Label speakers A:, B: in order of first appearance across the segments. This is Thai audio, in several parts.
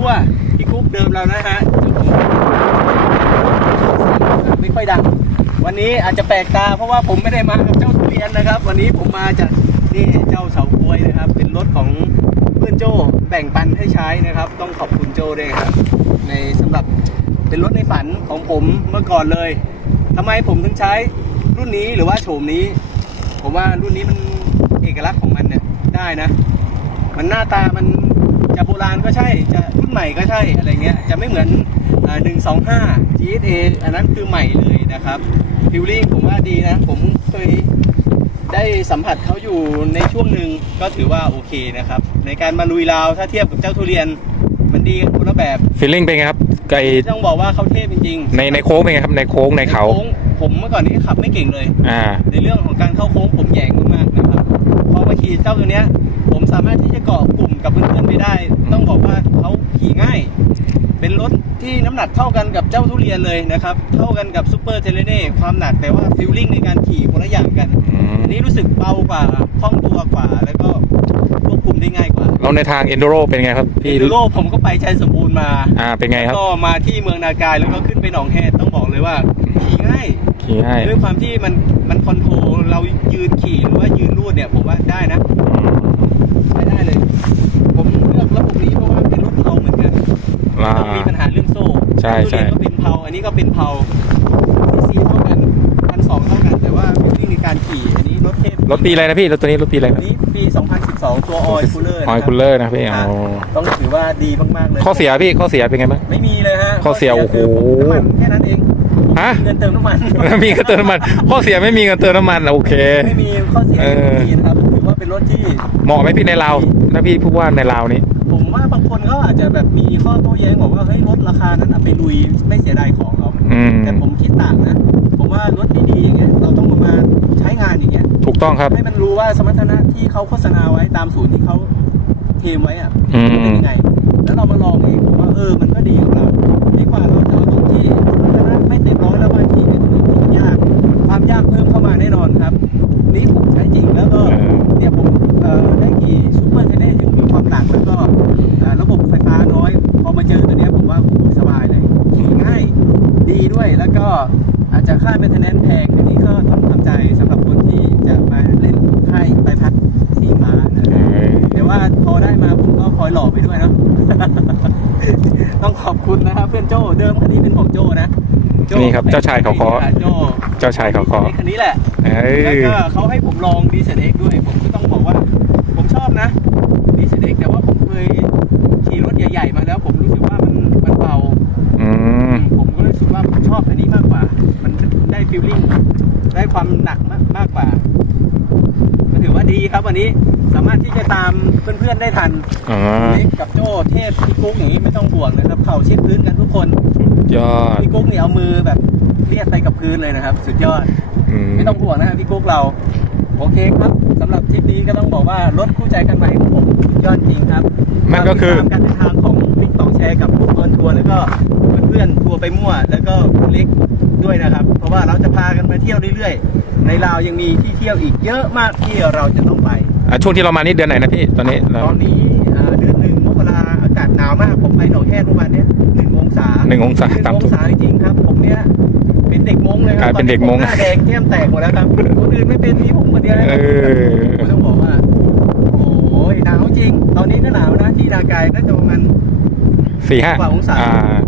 A: วพี่กุ๊กเดิมเรานะฮะไม่ค่อยดังวันนี้อาจจะแปลกตาเพราะว่าผมไม่ได้มากับเจ้าทุเรียนนะครับ วันนี้ผมมาจากนี่เจ้าเฉาก๊วยนะครับเป็นรถของเพื่อนโจ้แบ่งปันให้ใช้นะครับต้องขอบคุณโจ้ด้วยครับในสำหรับเป็นรถในฝันของผมเมื่อก่อนเลยทำไมผมถึงใช้รุ่นนี้หรือว่าโฉมนี้ผมว่ารุ่นนี้มันเอกลักษณ์ของมันเนี่ยได้นะมันหน้าตามันจะโบราณก็ใช่จะรุ่นใหม่ก็ใช่อะไรเงี้ยจะไม่เหมือน125 GSA อันนั้นคือใหม่เลยนะครับฟิลลิ่งผมว่าดีนะผมเคยได้สัมผัสเขาอยู่ในช่วงหนึ่งก็ถือว่าโอเคนะครับในการมาลุยราวถ้าเทียบกับเจ้าทุเรียนมันดีคนละแบบ
B: ฟีลลิ่งเป็นไงครับไก
A: ต้องบอกว่าเขาเทพจริง
B: ๆในโค้งเป็นไงครับในโค้งในเขา
A: ผมเมื่อก่อนนี้ขับไม่เก่งเลย
B: ใน
A: เรื่องของการเข้าโค้งผมแย่งมากๆนะครับพอมาขี่เจ้าตัวเนี้ยผมสามารถที่จะเกาะกลุ่มกับเพื่อนๆไปได้ต้องบอกว่าเขาขี่ง่ายเป็นรถที่น้ำหนักเท่ากันกับเจ้าทุเรียนเลยนะครับเท่ากันกับซูเปอร์เทเลเน่ความหนักแต่ว่าฟีลลิ่งในการขี่คนละอย่างกันอันนี้รู้สึกเบากว่าคล่องตัวกว่าแล้วก็ควบคุมได้ง่ายกว่า
B: เราในทาง Enduro เป็นไงครับพี่
A: Enduro ผมก็ไปชัยสมบูรณ์มา
B: เป็นไงครับ
A: ก็มาที่เมืองนากายแล้วก็ขึ้นไปหนองแฮดต้องบอกเลยว่าขี่ง่ายด้วยความที่มันคอนโทรลเรายืนขี่หรือว่ายืนรูดเนี่ยผมว่าได้นะได้เลยผมเลือกระบบนี้เพราะว่าเป็นรถเพลาเหมือนกันมีปัญหาเรื่องโซ่
B: ใช่
A: ก็เป็นเพลาอันนี้ก็เป็นเพลาซีเท่ากัน1,200เท่ากันแต่ว่าเป็นที่ในการขี่อันนี้รถเทพ
B: รถปีอะไรนะพี่รถตัวนี้รถปีอะไร
A: อันนี้ปี2012ตัวออยคูลเลอร์
B: นะพี่
A: ต้องถือว่าดีมากๆเลย
B: ข้อเสียพี่ข้อเสียเป็นไงบ้าง
A: ไม่มีเลยฮะ
B: ข้อเสียโอ้โห
A: แค่นั้นเองเงินเติมน้ำมัน
B: มีเงินเติมน้ำมันข้อเสียไม่มีเงินเติมน้ำมันโอเค
A: ไม่มีข้อเสียดีนะครับถือว่าเป็นรถที่
B: เหมาะไหมพี่ในลาวถ้าพี่พูดว่าในลาวนี้
A: ผมว่าบางคนเขาอาจจะแบบมีข้อโต้แย้งบอกว่าเฮ้ยรถราคานั้นเอาไปลุยไม่เสียดายของเราแต่ผมคิดต่างนะผมว่ารถดีๆอย่างเงี้ยเราต้องมาใช้งานอย่างเงี้ย
B: ถูกต้องครับ
A: ให้มันรู้ว่าสมรรถนะที่เขาโฆษณาไว้ตามศูนย์ที่เขาเทมไว้อะเป็นยังไงแล้วเรามาลองเองผมว่ามันก็ดีกับเราดีกว่าเราจะเอารถที่สมรรถนะไม่เต็มร้อยแล้วบางทีเนี่ยมันยากความยากเพิ่มเข้ามาแน่นอนครับนี้ผมใช้จริงแล้วก็เนี่ยผมได้ขี่ซูเปอร์เทเน่ที่มีความหนักแล้วก็ระบบไฟฟ้าน้อยพอมาเจอตัวนี้ผมว่าสบายเลยขี่ง่ายดีด้วยแล้วก็อาจจะค่าเป็นเทนแนนแพงอันนี้ก็ต้องทำใจสำหรับคนที่จะมาเล่นค่ายใบพัดสีฟ้านะแต่ว่าพอได้มาผมก็คอยหล่อไปด้วยเนาะ ต้องขอบคุณนะครับเพื่อนโจ้เดิมคันนี้เป็นของโจ้นะ
B: นี่ครับเจ้าชายเขาคอเจ้าชายเขาคอ
A: คันนี้แหละแล้วก็เขาให้ผมลองดีเซลเอ็กด้วยผมก็ต้องบอกว่าผมชอบนะดีเซลเอ็กแต่ว่าผมเคยขี่รถใหญ่ๆมาแล้วผมรู้สึกว่ามันเบาผมก็รู้สึกว่าผมชอบอันนี้มากกว่ามันได้ฟีลลิ่งได้ความหนักมากกว่าก็ถือว่าดีครับวันนี้สามารถที่จะตามเพื่อนๆได้ทันกับโจ้เทพพี่กุ๊กอย่างนี้ไม่ต้องห่วงนะครับเข่าชิดพื้นกันทุกคน
B: ยอด
A: พี่กุ๊กเนี่ยเอามือแบบเลียดไปกับพื้นเลยนะครับสุดยอดไม่ต้องห่วงนะครับพี่กุ๊กเราโอเคครับสำหรับทริปนี้ก็ต้องบอกว่ารถคู่ใจกันใหม่ของผมยอดจริงครับ
B: มันก็คือ
A: การเดินทางของบิ๊กต่อแชร์กับผู้ออนทัวร์แล้วก็เพื่อนๆทัวร์ไปมั่วแล้วก็เล็กด้วยนะครับเพราะว่าเราจะพากันไปเที่ยวเรื่อยๆในลาวยังมีที่เที่ยวอีกเยอะมากที่เราจะต้องไป
B: ช่วงที่เรามานี่เดือนไหนนะพี่ตอนนี้
A: เดือน1มกราอากาศหนาวมากผมไปหนองแฮดเมื่อวานนี้1 องศาจริงๆครับผมเนี่ยเป็นเด็กมงเลยครับ
B: เป็นเด็กมง
A: หน้าแดงแก้มแตกหมดแล้วครับคนอื่นไม่เป็นนี้ผมคนเดียวเลยผมต้องบอกว่าโอ้ยหนาวจริงตอนนี้ก็หนาวนะที่นากายน่าจะประมาณ
B: 4-5
A: องศา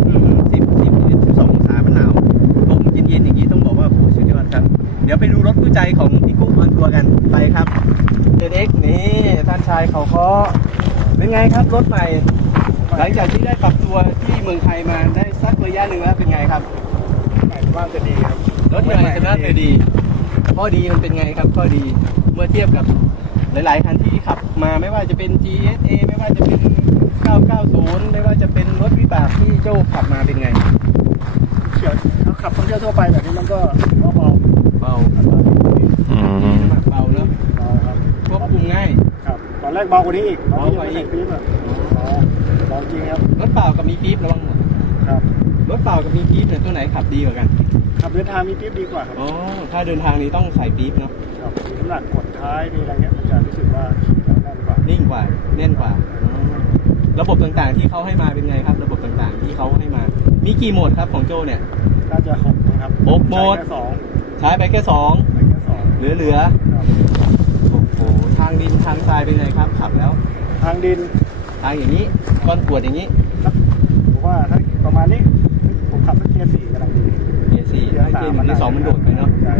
A: 12 องศามันหนาวลมเย็นๆอย่างนี้ต้องบอกว่าโอ้สุดยอดครับเดี๋ยวไปดูรถคู่ใจของพี่กุ๊กออนทัวร์กันไปครับเด็กนี่ท่านชายเขาเคาะเป็นไงครับรถใหม่หลังจากที่ได้ปรับตัวที่เมืองไทยมาได้สักระยะหนึ่งแล้วเป็นไงครับ
C: ว่าจะดีครับ
A: รถใหม่จะน่าจะดีข้อดีมันเป็นไงครับข้อดีเมื่อเทียบกับหลายๆคันที่ขับมาไม่ว่าจะเป็น GSA ไม่ว่าจะเป็น990ไม่ว่าจะเป็นรถวิบากที่โจ้ขับมาเป็นไง
C: เขาขับท่องเที่ยวทั่วไปแบบนี้มันก็เบา
A: เบาเบาเนาะ
C: ครับ
A: ควบคุมง่าย
C: ครับตอนแรกเบากว่านี้อีกเบากว่าอีกปี๊บอ่ะเบาจริงครับ
A: รถเปล่ากับมีปี๊บระวังหมด
C: ครับ
A: รถเปล่ากับมีปี๊บเนี่ยตัวไหนขับดีกว่ากัน
C: ขับเดินทางมีปี๊บดีกว่าครับ
A: ถ้าเดินทางนี้ต้องใส่ปี๊บเนาะ
C: ครับมีน้ำหนักกดท้ายมีอะไรเงี้ยมันจะรู้สึกว่าแน่นกว่า
A: นิ่งกว่าแน่นกว่าระบบต่างๆที่เขาให้มาเป็นไงครับ ระบบต่างๆที่เขาให้มา มีกี่โหมดครับของโจเนี่ย
C: น่าจะ6นะครับ
A: 6โหมด
C: ใช้แค่2
A: ใช้ไปแค่สอง
C: ใช้แค่2
A: เหลือ
C: ครับ
A: โอ้โหทางดินทางทรายเป็นไงครับขับแล้ว
C: ทางดิน
A: ทางอย่างนี้ก้อนกรวดอย่างนี้
C: ผมว่าถ้าประมาณนี้ผมขับสักเกียร์4กำลังดี
A: เกียร์สี่ถ้าเกียร์หนึ่งเกียร์สองมันโดดไปเนาะ
C: ใช่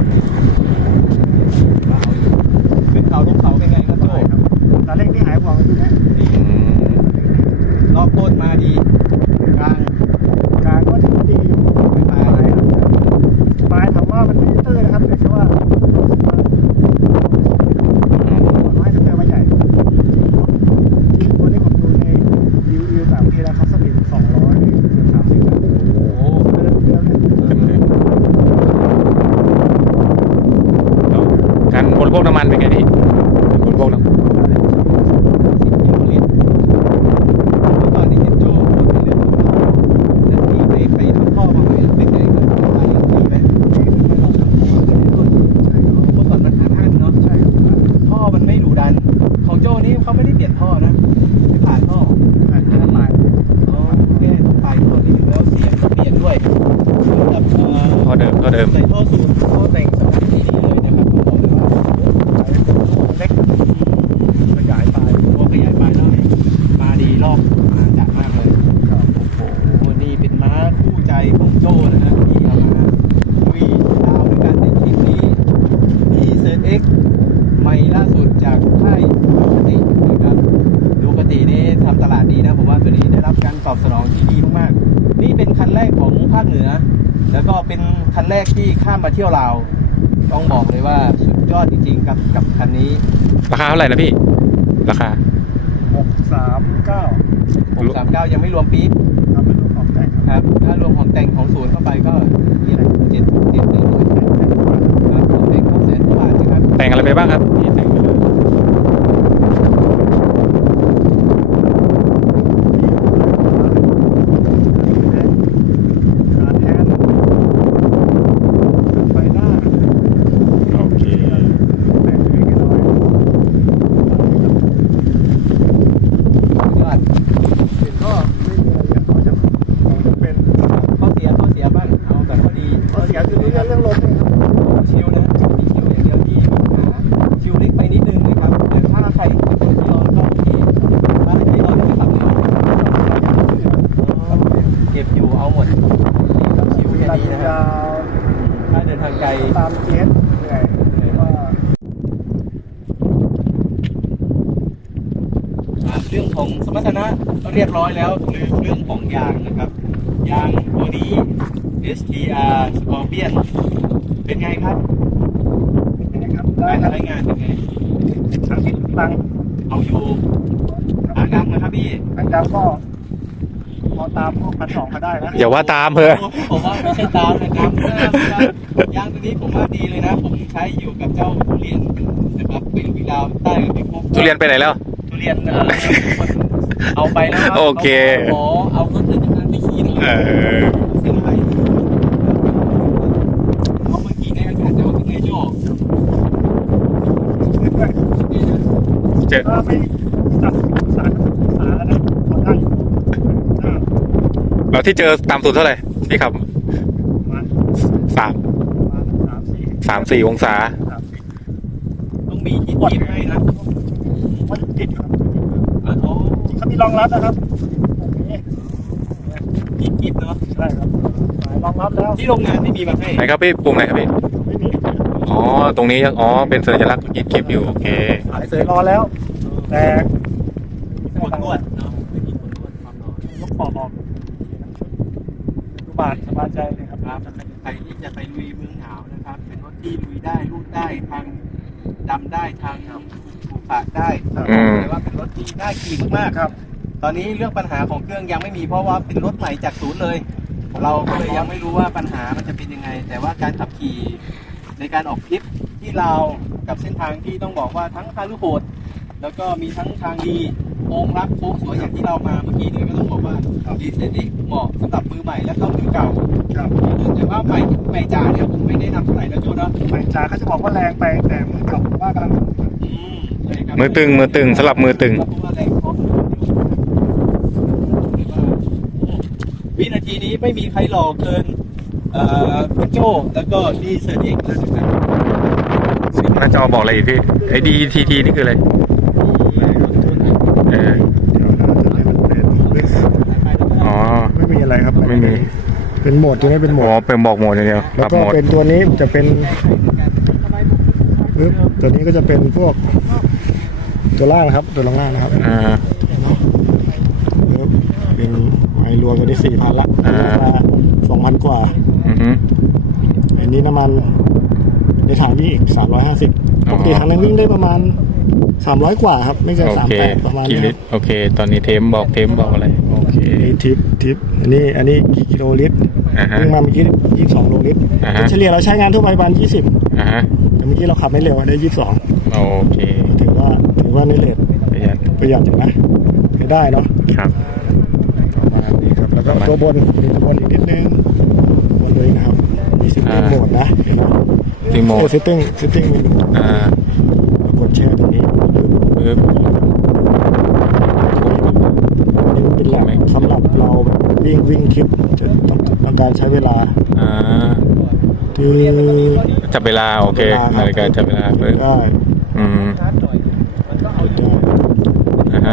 A: ขึ้นเขาลงเขาเป็นไงครับโจ
C: ใช่ครับตาเร่งที่หายห่วงก็คือนะ
A: ดีรอบต้นมาดีกลาง
C: กลางก็ถือว่าดีอยู่
A: ปลาย
C: ปลายถามว่ามันไม่ตื้อนะครับแต่แค่ว่าให้สเตอร์มาใหญ่จริงตัวนี้ผมดูในรีวิวต่างประเทศแล้วเขาสปีด230
A: โอ้
C: เดิมเนี่ย
B: แล้วการบริโภคน้ำมันเป็นไงพี่การบริโภคน้ำมัน
A: 10 กิโลลิตรเมื่อก่อนนี่เห็นโจ้พูดในเรื่องของท่อแล้วที่ไปทำท่อมาใหม่เป็นไงครับไปดีไหมไม่ลองทำท่อไม่ได้ด้วยเมื่อก่อนมันหาท่านเนาะ
C: ใช่ครับ
A: ท่อมันไม่ดุดัน ของโจ้นี่เขาไม่ได้เปลี่ยนท่อนะไม่ผ่านท่อ
C: ใช่ครับปลาย
A: อ๋อแค่ต้องไปท่อนิดนึงแล้วเสียงก็เปลี่ยนด้วยกับ
B: ก็เดิม
A: ใส่ท่อสูตรท่อแต่งสมัยนี้เลยนะครับต้องบอกเลยว่า
C: เล็กขยายปลาย
A: ตัวขยายปลายแล้วเนี่ยมาดีรอบมาจัดมากเลย
C: ครับ
A: โอ้โหนี่เป็นม้าคู่ใจของโจ้นะฮะที่เอามาคุยดาวด้วยกันในคลิปนี้ที่เซิร์ชเอ็กใหม่ล่าสุดจากค่ายดูคตินะครับดูคตินี่ทำตลาดดีนะผมว่าตัวนี้ได้รับการตอบสนองที่ดีมากๆนี่เป็นคันแรกของภาคเหนือ แล้วก็เป็นคันแรกที่ข้ามมาเที่ยวลาวต้องบอกเลยว่าสุดยอดจริงๆกับคันนี้
B: ราคาเท่าไหร่นะพี่ ราคา
C: 639
A: 639ยังไม่รวมปี๊บ
C: ครับเป็นรูปของแต่งครับ
A: ครับถ้ารวมของแต่งของศูนย์เข้าไปก็เรียก7เลยครับของแต่งก็100,000 กว่าบาทนะครับ
B: แต่งอะไรไปบ้างครับพี่แต่งไปเลย
C: การแทนไฟหน้า
B: โอเค
C: แต่งเล็กน้อย
A: ยอด
C: เห็นก็ไม่มีอะไรอย่างเขาจะเป็น
A: ข้อเสียบ้างเอาแบบข้อดี
C: ข้อเสียคือเรื่องรถเนี่ยครับ
A: ชิลนะมีชิลอย่างเดียวที่มีปัญหาชิลเล็กไปนิดนึงนะครับแต่ถ้าใครเป็นคนที่ร้อนก็โอเคถ้าไม่ที่ร้อนก็ขับเร็วเก็บอยู่เอาหมดชิลแค่นี้นะค
C: ยา
A: รับ
C: ว
A: ถ้าเดินทางไกล
C: ตามเกสเหนื่อยว่า
A: เรื่องของสมรรถนะเรียบร้อยแล้วหรือเรื่องของยางนะครับยางตัวนี้ STR Scorpion เป็นไงครับ
C: นะครับ
A: การ
C: ได้ครับ
A: ใช้งานเป็นไง
C: ทั้งที่ตัง
A: เอาอยู่ทางดำนะครับพี่
C: ทางดำก็พอตามพวก1,200เขาได้นะ
B: อย่าว่าตามเถอะ
A: ผมว่าไม่ใช่ตามนะครับยางตัวนี้ผมว่าดีเลยนะ ผมใช้อยู่กับเจ้าทุเรียนนะครับเป็นวิลาวใต้กับพี่ปุ๊ก
B: ทุเรียนไปไหนแล้ว
A: ทุเรียนเอาไปแล้วครับ
B: โอเค
A: ขอเอารถเดินทางไปขี่นะ
B: เออ
A: เส้นไปเอาเมื่อกี้ในอากาศจะเอาเป็นไงโจ้
B: เจอ
C: ก็ไม่จับสารสารแล้วนะพอได้อยู่
B: แล้วที่เจอตามสุดเท่าไหร่พี่ครับ
C: มา
B: สาม
C: 3-4
B: 3-4 องศา
A: ต้องมีที่จีบให้นะ
C: มันติดครับ
A: โอ้
C: เขามีรองรับนะครับนี่
A: ที่จีบเนาะ
C: ใช่ครับรองรับแล้ว
A: ที่โรงงานไม่มีมาให้
B: ไหนครับพี่ปุ่มไหนครับพี่
C: ไม่มี
B: อ๋อ ตรงนี้ยัง อ๋อ เป็นสัญลักษณ์ยึดเก็บอยู่ โอเค
C: หายเสยรอแล้ว แต่
A: คนนวดเนาะไม่มีคนนวดความร้อน
C: ยกปอกออกดูบาทสบายใจเลยครับ
A: ครับใครที่จะไปลุยเมืองหนาวนะครับ เป็นรถที่ลุยได้ลูดได้ทางดำได้ทางถูกปากได้
B: อืม
A: แต่ว่าเป็นรถที่น่าขี่มากๆ
C: ครับ
A: ตอนนี้เรื่องปัญหาของเครื่องยังไม่มีเพราะว่าเป็นรถใหม่จากศูนย์เลย เราก็เลยยังไม่รู้ว่าปัญหามันจะเป็นยังไง แต่ว่าการขับขี่ในการออกทริปที่เราวกับเส้นทางที่ต้องบอกว่าทั้งทางลูกโหดแล้วก็มีทั้งทางดีโค้งรับโค้งสวยอย่างที่เรามาเมื่อกี้เนี่ยก็ต้องบอกว่าดีเซนนี้เหมาะสำหรับมือใหม่และก็มือเก่า
C: ครับ
A: แต่ว่าใหม่จ่าเนี่ยผมไม่แนะนำเท่าไหร่นะโจเนาะ
C: ใหม่จ๋าเขาจะบอกว่าแรงไปแต่มือเก่าว่ากำลัง
A: ใช่ครับ
B: มือตึงสลับมือตึง
A: เพราะว่าแรงพอสมควรอยู่ไม่มีใครหล่อเกินคุณโจ้แล้วก็ดีเซอร์เอกแล้วนะครับ
B: หน้าจอบอกอะไรอีกพี่ไอ้ DTT นี่คืออะไรเออ
C: เดี๋ยวนะตัวนี้มันเป็น
B: อ๋อ
C: ไม่มีอะไรครับ
B: ไม่มี
C: เป็นโหมดตัวนี้เป็นโหม
B: อ๋อ
C: ด
B: เป็นบอกโหมดอย่างเดียวป
C: แล้
B: รั
C: ว
B: บ
C: ก็
B: โหมด
C: เป็นตัวนี้จะเป็นปึ๊บตัวนี้ก็จะเป็นพวกตัวล่างนะครับตัวล่างนะครับ
B: อ่า
C: ปึ๊บเป็นไมล์รวมตัวนี้4,000ละ
B: อ่า
C: 2,000 กว่า
B: อือฮึ
C: อันนี้น้ำมันในถังวิ่งอีก350ปกติถังนึงวิ่งได้ประมาณ300 กว่าครับไม่เกิน
B: โอเค
C: 38ประมาณ
B: กี่
C: นี้
B: ลิตรโอเค ตอนนี้เทมบอกอะไรโอเค
C: นี่ทิปอันนี้กี่กิโลลิตร
B: อ่าฮะ
C: วิ่งมาเมื่อกี้22 โลลิตร
B: อ่าฮะ
C: เฉลี่ยเราใช้งานทั่วไปประมาณ20
B: อ่าฮะ
C: แต่เมื่อกี้เราขับไม่เร็วได้22
B: โอเค
C: ถือว่าในเลท
B: ประหยัด
C: อยู่นะใช้ได้เนาะ
B: ครับ
C: ประมาณนี้ครับแล้วก็ตัวบนมีตัวบนอีกนิดนึงตัวบนเลยนะครับมีซิตติ้งโหมดนะเห็นไหม
B: ซิงโหมด
C: ซิตติ้งเมนู
B: อ่า
C: เรากดแช่ตรงนี้
B: ปึ๊บ
C: นี่เป็นแหล่งสำหรับเราแบบวิ่งทริปจะต้องการใช้เวลา
B: อ่า
C: ที่
B: จับเวลาโอเคนาฬิกาจับเวลาปึ๊บ
C: ได้
B: อืมอ่าฮะ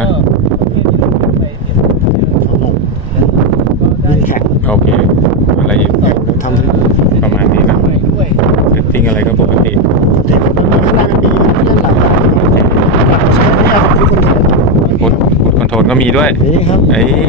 C: สำหรับวิ่งแข่ง
B: โอเคอะไรอีก
C: เราทำที่
B: ประมาณนี้นะเซตติ้งอะไรก็ปกติ
C: ที่มันมีข้างในมันมีเล่นหลายอย่างใช้ไม่ยากครับทุกคน
B: พุทคอนโทรลก็มีด้วย
C: นี่ครับ
B: เอ้ย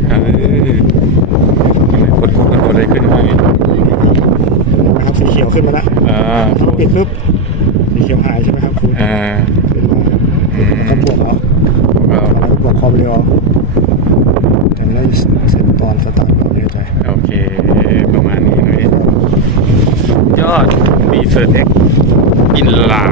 B: พุทคอนโทรลได้ขึ้นมาอีก
C: นะครับสีเขียวขึ้นมาแล้ว
B: อ่า
C: ถ้าปิดปุ๊บสีเขียวหายใช่ไหมครับคุณ
B: อ่า
C: ขึ้นมาแล้วก็บวกแล้ว
B: ก็
C: แล้วก็บวกความเร็วแต่ไม่ได้เสร็จตอนสตาร์ทแบบนี้ใจ
B: โอเคประมาณนี้เลยยอดบีเซอร์เทคอินลาบ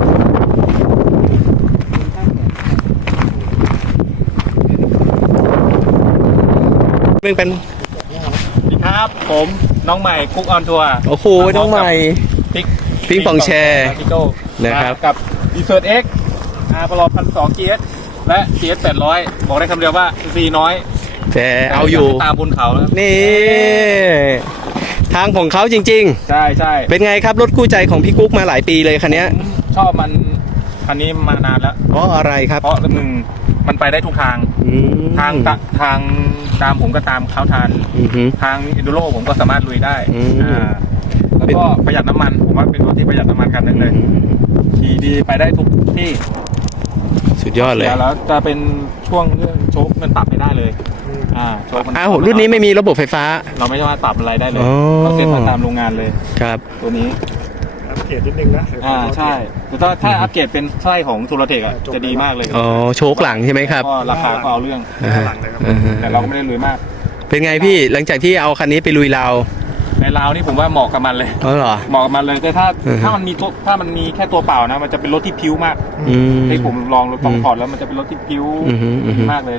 A: เป็น
B: สวัสดีครับ ผมน้องใหม่คุกออนทัวร์
A: โอ้โหน้องใหม่ ปิ๊งปองแชร์
B: พี่โก้
A: นะครับ
B: กับ d ีเซอร์เอ็กอาร์ปลอ1,200 GS และ GS 800บอกได้คำเดียวว่าซีน้อย
A: แต่เอาอยู่
B: ตามบนเขาแล้ว
A: นี่ทางของเขาจริง
B: ใช่ใช่
A: ๆ เป็นไงครับรถคู่ใจของพี่กุ๊กมาหลายปีเลยคันเนี้ย
B: ชอบมันคันนี้มานานแล้ว
A: เพราะอะไรครับ
B: เพราะหนึ่งมันไปได้ทุกทาง
A: อืม
B: ทางตามผมก็ตามเขาทาน
A: อือฮึ
B: ทางอินดูโรผมก็สามารถลุยได้
A: อืม
B: แล้วก็ประหยัดน้ำมัน ผมว่าเป็นรถที่ประหยัดน้ำมันกันนึงเลยขี่ดีไปได้ทุกที่
A: สุดยอดเลย
B: แล้วจะเป็นช่วงเรื่องโชคมันปรับไม่ได้เลยโชคมัน
A: อ้าวรุ่นนี้ไม่มีระบบไฟฟ้า
B: เราไม่สามารถปรับอะไรได้เลย
A: อ๋อ
B: เขาเซ็ตมาตามโรงงานเลย
A: ครับ
B: ตัวนี้
C: อัปเกรดนิดนึงนะ
B: ใช่แต่ถ้าอัปเกรดเป็นไส้ของทูรเทคอะจะดีมากเลย
A: อ๋อโชคหลังใช่ไหมครับ
B: ก็ราคาก็เอาเรื่อง
A: อ่าฮะอ่าฮะ
B: แต่เราก็ไม่ได้ลุยมาก
A: เป็นไงพี่หลังจากที่เอาคันนี้ไปลุยลาว
B: ในลาวนี่ผมว่าเหมาะกับมันเลย
A: อ๋อเหรอ
B: เหมาะกับมันเลยแต่ถ้า
A: อือฮะ
B: ถ้ามันมีแค่ตัวเปล่านะ มันจะเป็นรถที่พิ้วมาก
A: อืม
B: ให้ผมลองรถต้องถอดแล้วมันจะเป็นรถที่พิ้ว
A: อือฮึอือฮึ
B: มากเลย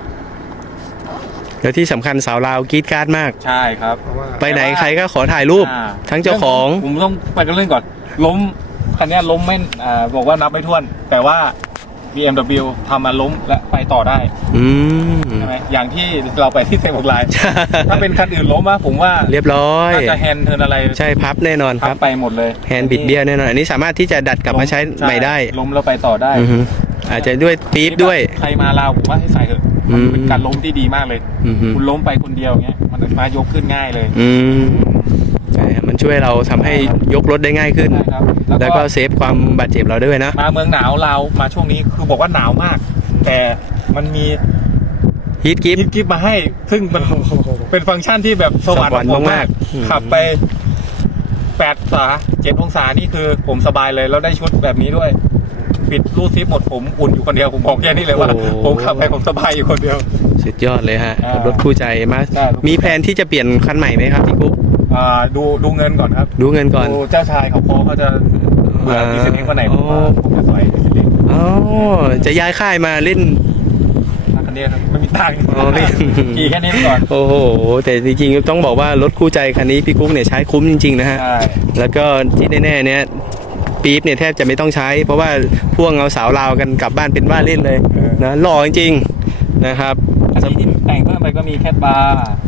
A: แล้วที่สำคัญสาวลาวกรีดกราร์ดมาก
B: ใช่ครับ
A: ไปไหนใครก็ขอถ่ายรูป ทั้งเจ้าของ
B: ผมต้องไปกันเรื่องก่อนล้มคันนี้ล้มไม่บอกว่านับไม่ถ้วน แต่ว่า BMW ทำมาล้มและไปต่อได้
A: อืม
B: ใช่ไหมอย่างที่เราไปที่เซนต์บอกไลน์ ถ้าเป็นคันอื่นล้มอะผมว่า
A: เรียบร้อย
B: น่าจะแฮนด์เทิร์นอะไร
A: ใช่พับแน่นอนค
B: ทั
A: รั
B: บบ ไปหมดเลย
A: แฮนด์บิดเบี้ยวแน่นอน อันนี้สามารถที่จะดัดกลับมาใช้ใหม่ได้
B: ล้มแล้วไปต่อได้
A: อือฮึอาจจะด้วยปี๊บด้วย
B: ใครมาลาวผมว่าให้ใส่เถอะ
A: อื
B: มัน
A: ม
B: เป็นการล้มที่ดีมากเลย
A: อือฮึ
B: คุณล้มไปคนเดียวอย่างเงี้ยมันมายกขึ้นง่ายเลย
A: อืมใช่ครับมันช่วยเราทำให้ยกรถได้ง่ายขึ้น
B: ใช่ครับ
A: แล้วก็เซฟความบาดเจ็บเราด้วยนะ
B: มาเมืองหนาวลาวมาช่วงนี้คือบอกว่าหนาวมาก แต่มันมี
A: ฮีทกิฟ
B: ฮิตกิฟต์มาให้ ซึ่งมันเป็นฟังก์ชันที่แบบสวรรค์
A: สวรรค์
B: ของผม
A: มากๆอืม
B: ขับไป8 องศา 7 องศานี่คือผมสบายเลยแล้วได้ชุดแบบนี้ด้วย ปิดรูดซิปหมดผมอุ่นอยู่คนเดียวผมบอกแค่นี้เลยว่า ผมขับไปผมสบายอยู่คนเดียว
A: สุดยอดเลยฮะ
B: อ่าร
A: ถคู่ใจมาก
B: ใช่
A: มีแผนที่จะเปลี่ยนคันใหม่ไหมครับพี่กุ๊ก
B: ดูเงินก่อนครับ
A: ดูเงินก่อน
B: ดูเจ้าชายเขาจะเบื่อดีเซลเอ็กซ์วันไหนผมว่าผมจะสอยดีเซลเอ็กซ์
A: อ๋อจะย้ายค่ายมาเล่น
B: คันนี้ครับไม่มีตังค์
A: อ๋อไม่
B: ขี่แค่นี้ไปก่อน
A: โอ้โห แต่จริงๆต้องบอกว่ารถคู่ใจคันนี้พี่กุ๊กเนี่ยใช้คุ้มจริงๆนะฮะ
B: ใช่
A: แล้วก็ที่แน่ๆเนี่ยปี๊บเนี่ยแทบจะไม่ต้องใช้ เพราะว่าพ่วงเอาสาวลาวกันกลับบ้านเป็นบ้านเล่นเลยนะหล่อจริงๆนะครับ
B: อันนี้ที่แต่งเพิ่มไปก็มีแคทบาร์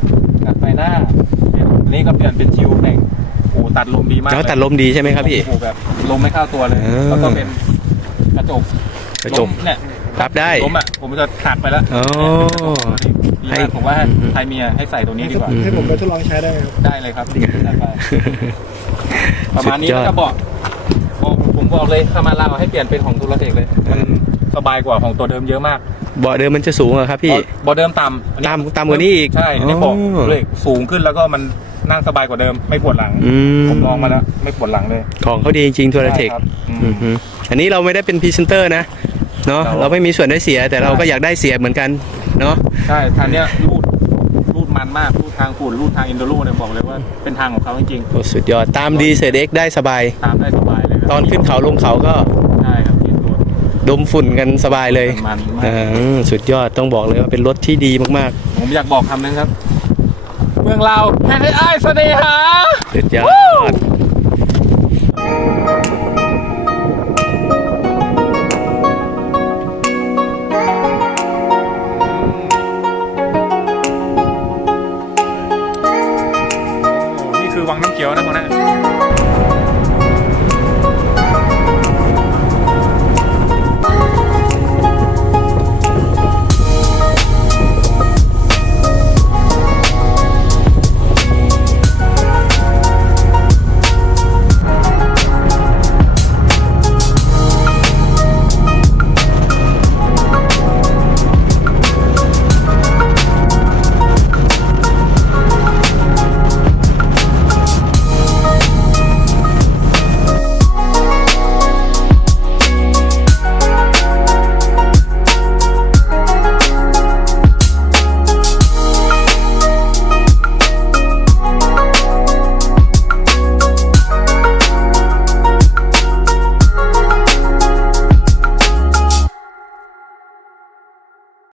B: ตัดไฟหน้าอันนี้ก็เปลี่ยนเป็นชิวแบ่งโอ้ตัดลมดีมาก
A: แล้วตัดลมดีใช่ไหมครับพี่
B: โอ้แบบลมไม่เข้าตัวเลย แล้วก็เป็นกระจก
A: กระจก
B: ลมเนี่ย
A: รับได้
B: ลมอ่ะผมจะขาดไปแล้ว
A: อ๋อ
B: ให้ผมว่าไทยเมียให้ใส่ตัวนี้ดีกว่า
C: ให้ผมไปทดลองใช้ได้ไหมครับ
B: ได้เลยครับได้ไปประมาณนี้
A: สุดยอด
B: แล้วก็บอกผมบอกเลยถ้ามาลาวให้เปลี่ยนเป็นของตุลเทคเลยมันสบายกว่าของตัวเดิมเยอะมาก
A: เบาะเดิมมันจะสูงเหรอครับพี่
B: เบาะเดิมต่ำอันนี้
A: ต่ำกว่านี้อีก
B: ใช่อันนี้บอก
A: อ๋อ
B: เลยสูงขึ้นแล้วก็มันนั่งสบายกว่าเดิมไม่ปวดหลัง
A: อืม
B: ผมลองมาแล้วไม่ปวดหลังเลย
A: ของเขาดีจริงๆทัวร์เทค
B: ใช่ครับอืม
A: อันนี้เราไม่ได้เป็นพรีเซนเตอร์นะเนาะ
B: ครับ
A: เราไม่มีส่วนได้เสียแต่เราก็อยากได้เสียเหมือนกันเนาะ
B: ใช่ทางเนี้ยรูดมันมากรูดทางฝุ่นรูดทางอินโดโรเนี่ยบอกเลยว่าเป็นทางของเขาจริง
A: โอ้สุดยอดตามดีเซเด็กได้สบาย
B: ๆตามได้สบายเลยครับ
A: ตอนขึ้นเขาลงเขาก็
B: ใช่ครับที่ตัว
A: ดมฝุ่นกันสบายเลย
B: มันมาก
A: สุดยอดต้องบอกเลยว่าเป็นรถที่ดีมาก
B: ผมอยากบอกคำนึงครับ เมืองลาวแห่งไอ้ายเสน่หา
A: ๆสุดยอด